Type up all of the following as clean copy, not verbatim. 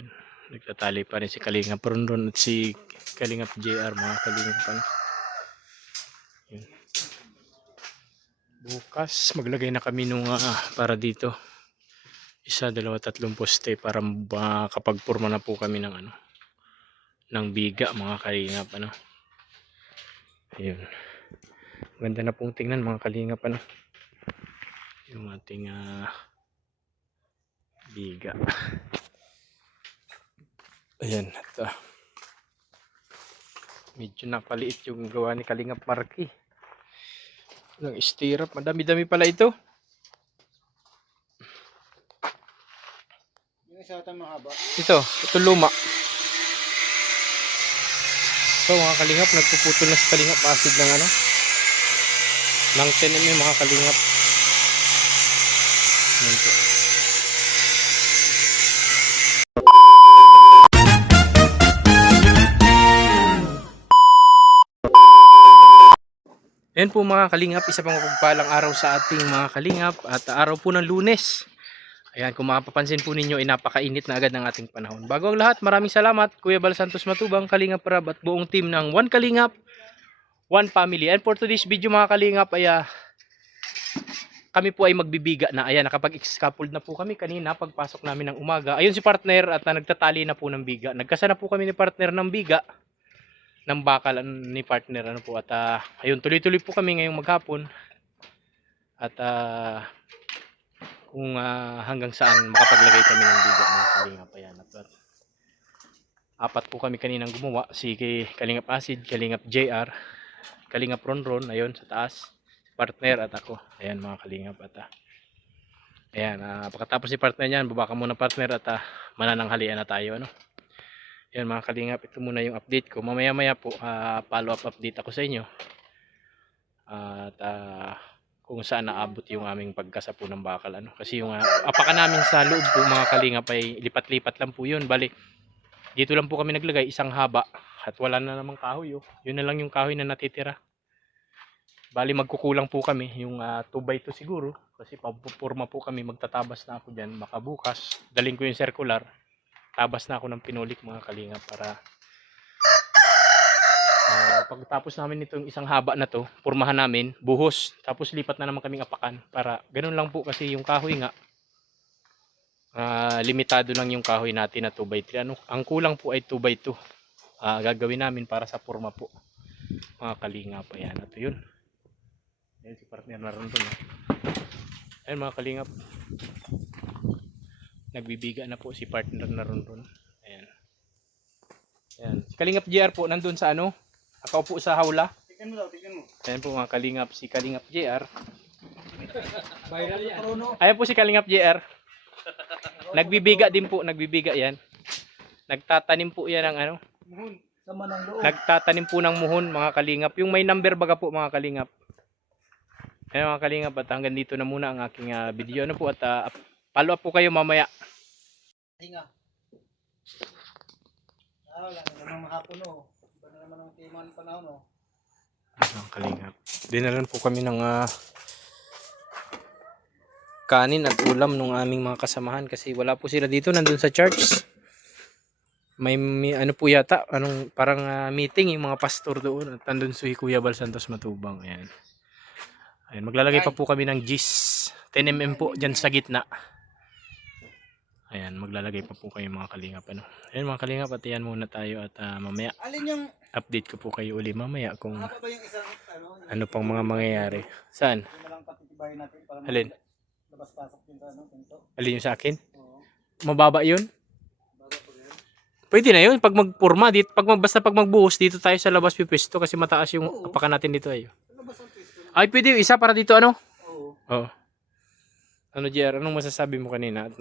yun. Nagtatali pa rin si Kalingap Rondon at si Kalingap JR, mga Kalingap ano. Yun. Bukas maglagay na kami nung para dito. Isa, dalawa, tatlong poste para makapagpurma na po kami ng ano, ng biga, mga Kalingap ano. Ayun. Ganda na pong tingnan, mga Kalingap ano. Yung ating biga. Ayan, at medyo napaliit yung gawa ni Kalingap Marky. Yung stirrup, madami-dami pala ito. Yung isa ata mahaba. Ito luma. So mga Kalingap, nagpuputol na si Kalingap acid ng ano, ng 10mm, mga Kalingap. Ayan po. Ayan po mga Kalingap, isa pang mapagpalang araw sa ating mga Kalingap at araw po ng Lunes. Ayan, kung mapapansin po ninyo ay napakainit na agad ng ating panahon. Bago ang lahat, maraming salamat Kuya Bal Santos Matubang, Kalingap Rab at buong team ng One Kalingap, One Family. And for today's video mga Kalingap ay kami po ay magbibiga na. Ayan, nakapag-scaffold na po kami kanina pagpasok namin ng umaga. Ayun si partner at nagtatali na po ng biga. Nagkasa na po kami ni partner ng biga, ng bakal ni partner ano po. At ayun, tuloy-tuloy po kami ngayong maghapon. At kung hanggang saan makapaglagay kami ng biga, mga Kalingap. Ayan, at apat po kami kaninang gumawa. Si Kalingap Acid, Kalingap JR, Kalingap Ronron, ayun sa taas, partner at ako. Ayan mga Kalingap. At ayan, pagkatapos si partner niyan, baba ka muna partner at manananghalian na tayo ano. Ayan mga Kalingap, ito muna yung update ko. Mamaya maya po follow up update ako sa inyo. At kung saan naabot yung aming pagkasapo ng bakal ano. Kasi yung apakan namin sa loob po mga Kalingap ay lipat-lipat lang po yun. Bali, dito lang po kami naglagay isang haba at wala na namang kahoy oh. Yun na lang yung kahoy na natitira. Bali magkukulang po kami yung 2x2 siguro kasi papupurma po kami. Magtatabas na ako dyan, baka bukas daling ko yung circular, tabas na ako ng pinulik mga Kalingap para pagtapos namin nitong isang haba na to, purmahan namin, buhos, tapos lipat na naman kaming apakan para ganun lang po. Kasi yung kahoy nga limitado lang yung kahoy natin na 2x3 ano, ang kulang po ay 2x2 gagawin namin para sa purma po mga Kalingap. Ayan, ito yun. Ayan si partner na rin doon. Ayan mga Kalingap, nagbibiga na po si partner na rin doon. Ayan. Ayan. Si Kalingap JR po nandun sa ano, nakaupo sa hawla. Tingnan mo daw, tingnan mo. Ayan po mga Kalingap, si Kalingap JR. Viral yan. Ayan po si Kalingap JR. Nagbibiga din po, nagbibiga yan. Nagtatanim po yan ng ano, Muhon. Sama ng loob. nagtatanim po ng muhon mga Kalingap. Yung may number baga po mga Kalingap. Ayan mga Kalingap, at hanggang dito na muna ang aking video ano po. At follow up po kayo mamaya. Hinga. Wala na naman mahapon oh. Iba na naman ang tema ng panahon oh. Mga Kalingap, dinalan po kami ng kanin at ulam ng aming mga kasamahan kasi wala po sila dito, nandun sa church. May ano po yata, anong parang meeting yung mga pastor doon at nandun si Kuya Bal Santos Matubang. Ayan. Ayan, maglalagay pa po kami ng gis 10mm po dyan sa gitna. Ayan, maglalagay pa po kayo mga Kalingap ano. Ayan mga Kalingap, at ayan muna tayo at mamaya Alin yung update ko po kayo uli mamaya kung mahaba ba yung isang ano pang mga mangyayari. Saan? yung lang patitibayin natin para Alin? labas-pasok din sa ano, pinto. Alin yung sa akin? Oo. Mababa yun? Bago po yun. Pwede na yun pag magpurma dito, basta pag magbuhos dito tayo sa labas pipwesto kasi mataas yung apakan natin dito ay. Labas ang pwesto. Ay pwede yung isa para dito ano? Oo. Oo. Ano JR, anong masasabi mo kanina at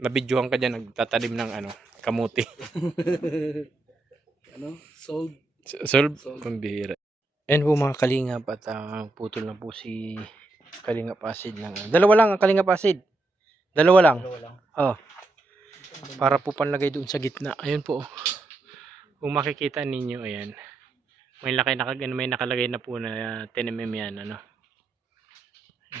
nabidyohan ka dyan nagtatanim ng ano, kamuti? Ano? Sold. Solve? Pambihira. Yan po mga Kalingap, at putol na po si Kalingap Acid ng dalawa lang ang Kalingap Acid. Dalawa lang. Oh. Para po panlagay doon sa gitna. Ayun po. Kung makikita ninyo, ayan. May nakalagay na po na 10mm yan, ano.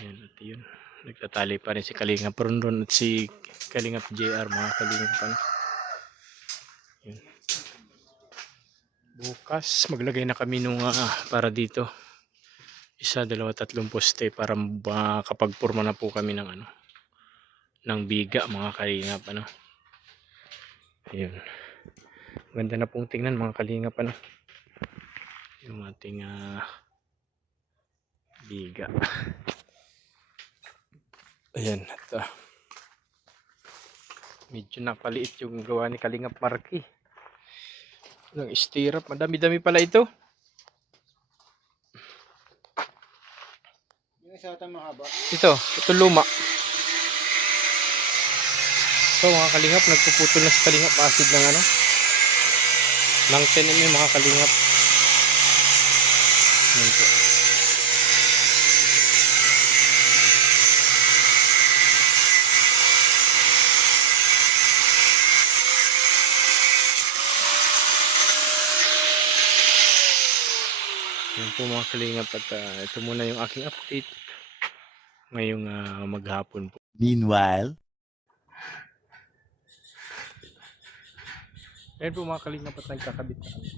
Ayan, at yun. Nagtatali pa rin si Kalingap Ronron at si Kalingap JR, mga Kalingap ano. Yun. Bukas maglagay na kami nung para dito. Isa, dalawa, tatlong poste para makapagpurma na po kami ng ano, ng biga, mga Kalingap ano. Ayun. Ganda na pong tingnan, mga Kalingap ano. Yung ating biga. Ayan, at medyo napaliit yung gawa ni Kalingap Marky. Ng stirrup, madami-dami pala ito. Yung isa ata mahaba. Ito luma. So mga Kalingap, nagpuputol na si Kalingap acid ng ano, ng 10 mga Kalingap. Yan po. Yan po mga Kalingap, at ito muna yung aking update ngayong maghapon po. Meanwhile, Yan po mga Kalingap, at nagkakabit na kami.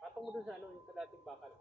Patong mo dun sa ano, yung sa dating bakal.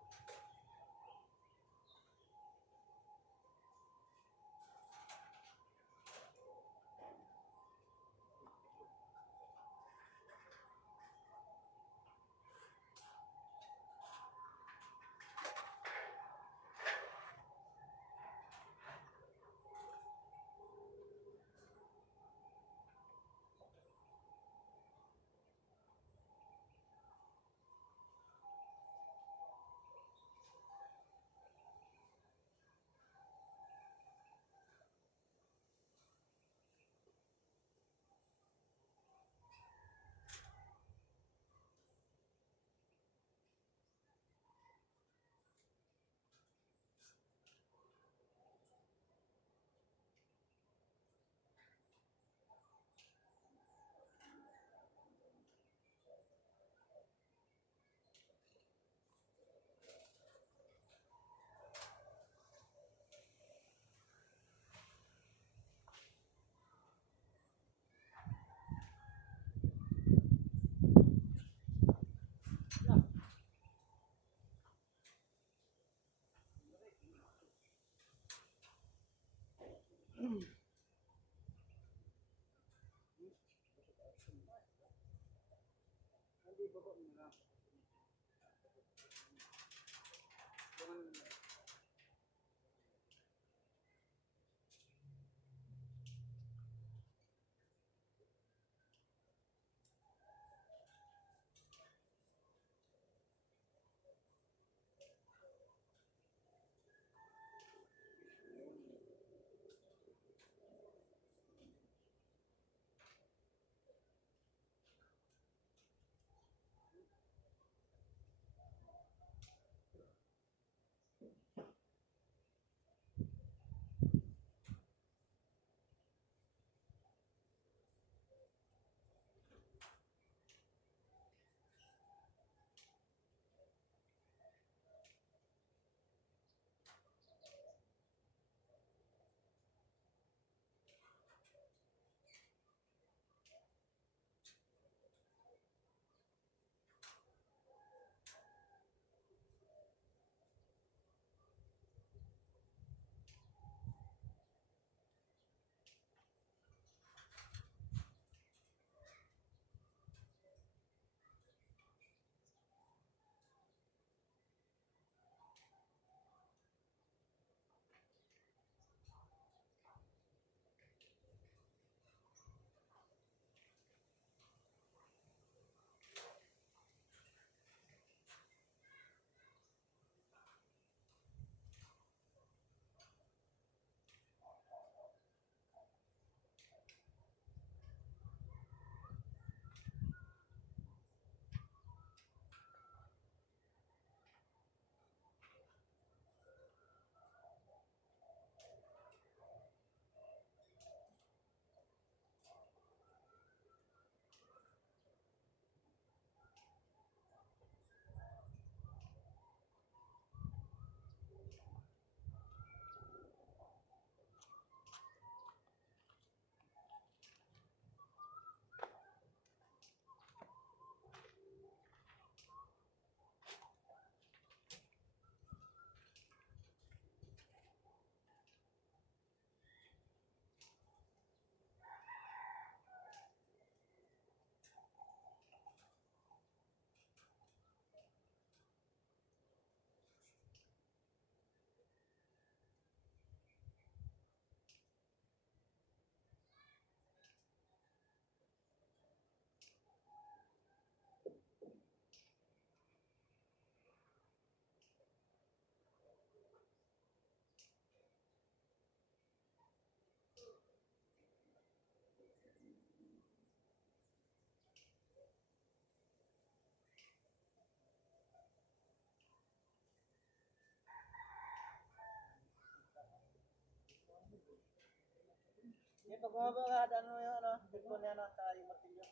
Yung pag bumaba ka, ano yung ano, cellphone yan, sa yung martilyo.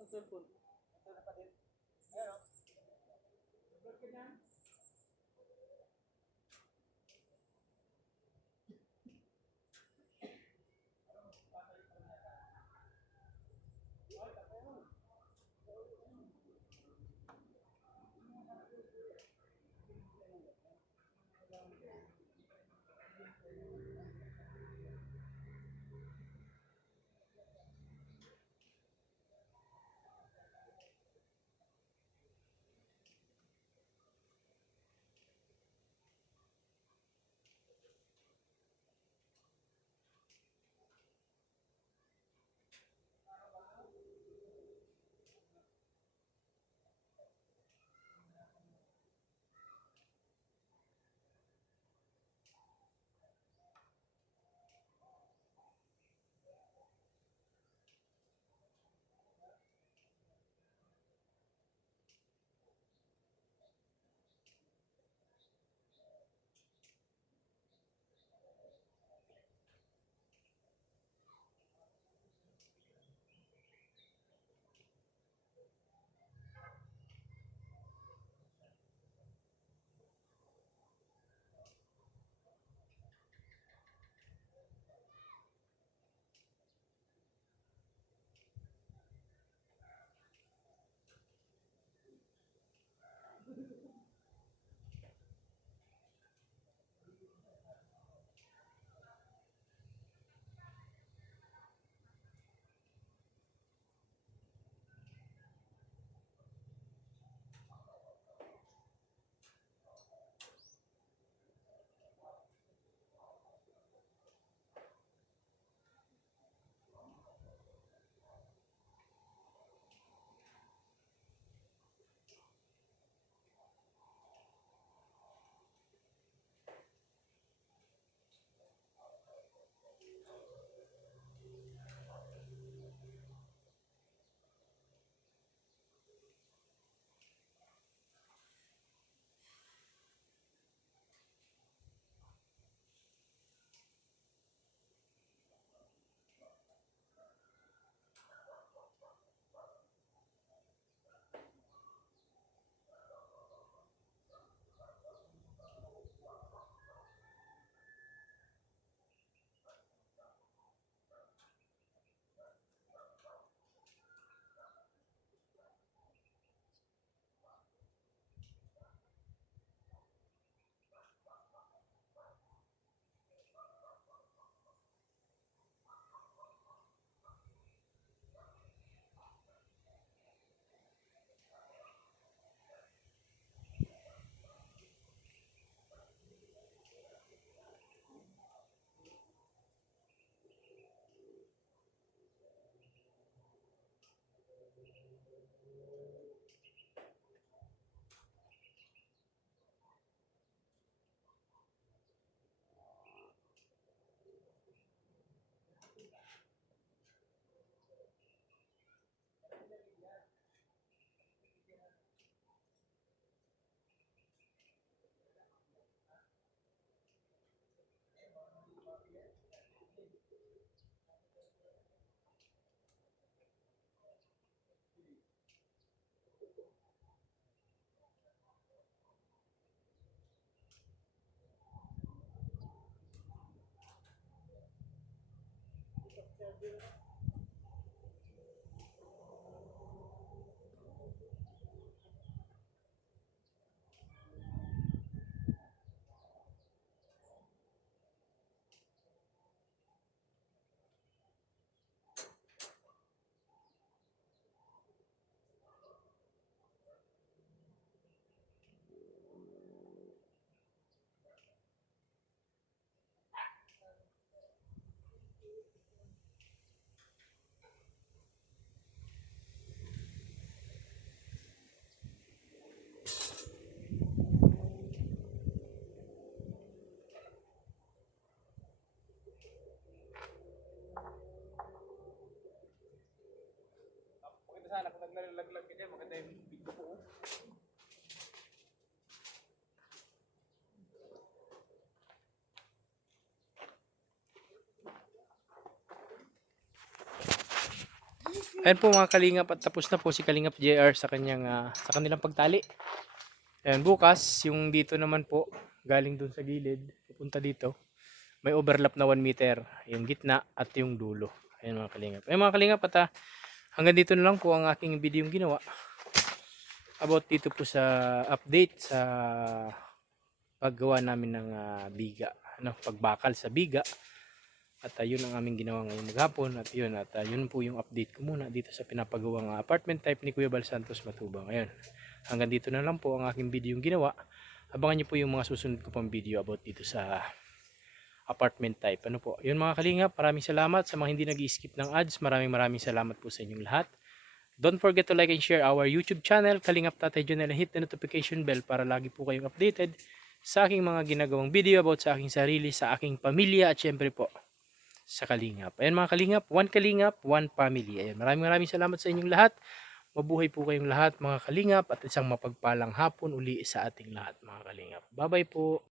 Ang cellphone? Ito na pa din. Ayan o. Maganda sana kung naglalaglag ka dyan, maganda yung video ko. Ayan po mga kalingap, at tapos na po si Kalingap JR sa kanyang sa kanilang pagtali. Ayan, bukas yung dito naman po galing dun sa gilid pupunta dito. May overlap na 1 meter, yung gitna at yung dulo. Ayan mga kalingap. Ayan mga kalingap, at hanggang dito na lang po ang aking video yung ginawa about dito po sa update sa paggawa namin ng biga, pagbakal sa biga. At yun ang aming ginawa ngayong maghapon. At yun po yung update ko muna dito sa pinapagawang apartment type ni Kuya Bal Santos Matubang. Ayun, hanggang dito na lang po ang aking video yung ginawa. Abangan nyo po yung mga susunod ko pang video about dito sa apartment type. Ano po, yun mga kalingap, maraming salamat sa mga hindi nag-skip ng ads. Maraming salamat po sa inyong lahat. Don't forget to like and share our YouTube channel, Kalingap Tatay Jonel, and hit the notification bell para lagi po kayong updated sa aking mga ginagawang video about sa aking sarili, sa aking pamilya, at syempre po sa Kalingap. Ayan mga Kalingap, one Kalingap, one family. Ayan, maraming salamat sa inyong lahat. Mabuhay po kayong lahat mga Kalingap, at isang mapagpalang hapon uli sa ating lahat mga Kalingap. Bye bye po.